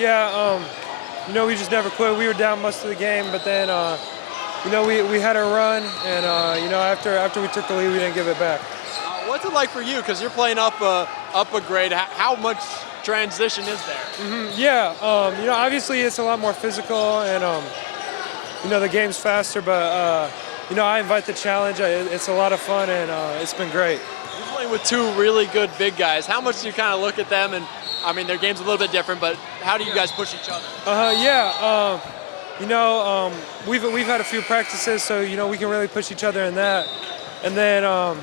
Yeah, we just never quit. We were down most of the game, but then, we had a run, and, after we took the lead, we didn't give it back. What's it like for you? Because you're playing up a grade. How much transition is there? Yeah, obviously it's a lot more physical, and, the game's faster, but, I invite the challenge. It's a lot of fun, and it's been great. You're playing with two really good big guys. How much do you kind of look at them and, I mean, their game's a little bit different, but how do you guys push each other? We've had a few practices, so we can really push each other in that. And then on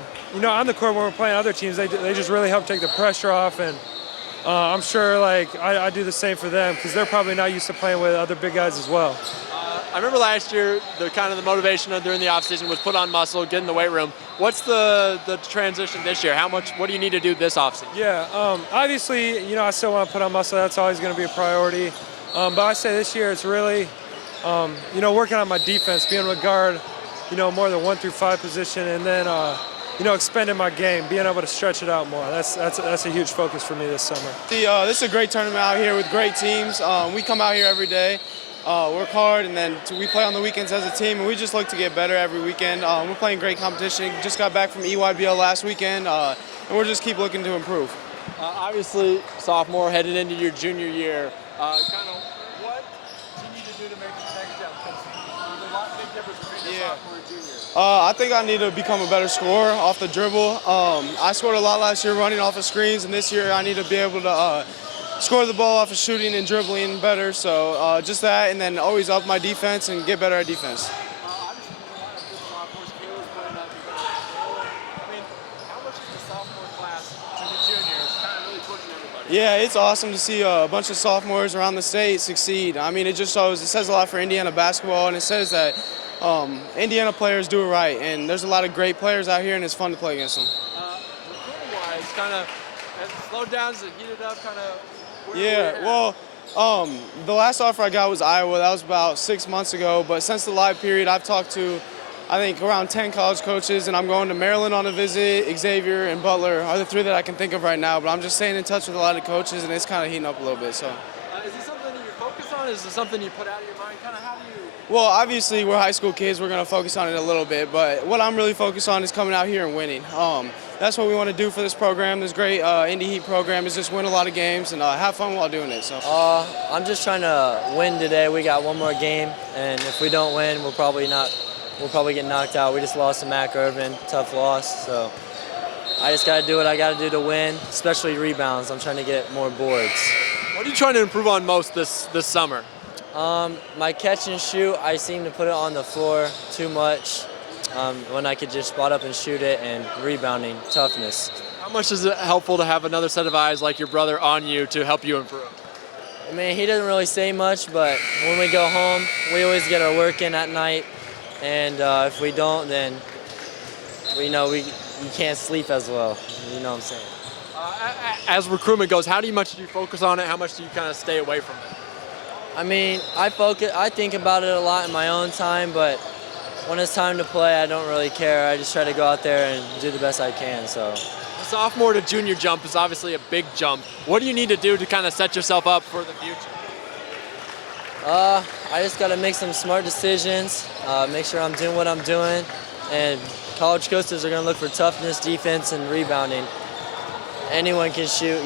the court when we're playing other teams, they just really help take the pressure off, and I'm sure I do the same for them because they're probably not used to playing with other big guys as well. I remember last year, the motivation during the offseason was put on muscle, get in the weight room. What's the transition this year? What do you need to do this offseason? Yeah, obviously, I still want to put on muscle. That's always going to be a priority. But I say this year it's really, working on my defense, being able to guard, more than 1 through 5 position, and then, expanding my game, being able to stretch it out more. That's a huge focus for me this summer. This is a great tournament out here with great teams. We come out here every day. Work hard, and then we play on the weekends as a team, and we just look to get better every weekend. We're playing great competition. Just got back from EYBL last weekend, and we're just keep looking to improve. Obviously, sophomore, headed into your junior year. What do you need to do to make the next jump? Because there's a lot of big difference between the sophomore and junior. I think I need to become a better scorer off the dribble. I scored a lot last year running off of screens, and this year I need to be able to score the ball off of shooting and dribbling better. So just that, and then always up my defense and get better at defense. Obviously, a lot of good sophomores. Kalen's playing up. I mean, how much is the sophomore class to the juniors kind of really pushing everybody? Yeah, it's awesome to see a bunch of sophomores around the state succeed. I mean, it says a lot for Indiana basketball, and it says that Indiana players do it right. And there's a lot of great players out here, and it's fun to play against them. Recruiting-wise, kind of slowed down, has it heated up, kind of? Yeah, well, the last offer I got was Iowa. That was about 6 months ago. But since the live period, I've talked to, I think, around 10 college coaches, and I'm going to Maryland on a visit. Xavier and Butler are the 3 that I can think of right now. But I'm just staying in touch with a lot of coaches, and it's kind of heating up a little bit. So. Is this something that you focus on? Is this something you put out of your mind? Kind of how do you? Well, obviously, we're high school kids. We're going to focus on it a little bit. But what I'm really focused on is coming out here and winning. That's what we want to do for this program. This great Indy Heat program is just win a lot of games and have fun while doing it. So. I'm just trying to win today. We got one more game, and if we don't win, we'll probably get knocked out. We just lost to Mac Irvin, tough loss. So I just got to do what I got to do to win, especially rebounds. I'm trying to get more boards. What are you trying to improve on most this summer? My catch and shoot, I seem to put it on the floor too much. When I could just spot up and shoot it, and rebounding, toughness. How much is it helpful to have another set of eyes like your brother on you to help you improve? I mean, he doesn't really say much, but when we go home, we always get our work in at night, and if we don't, then we can't sleep as well. You know what I'm saying? As recruitment goes, how much do you focus on it? How much do you kind of stay away from it? I mean, I think about it a lot in my own time, but when it's time to play, I don't really care. I just try to go out there and do the best I can. So, the sophomore to junior jump is obviously a big jump. What do you need to do to kind of set yourself up for the future? I just got to make some smart decisions, make sure I'm doing what I'm doing, and college coaches are going to look for toughness, defense, and rebounding. Anyone can shoot,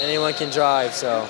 anyone can drive, so.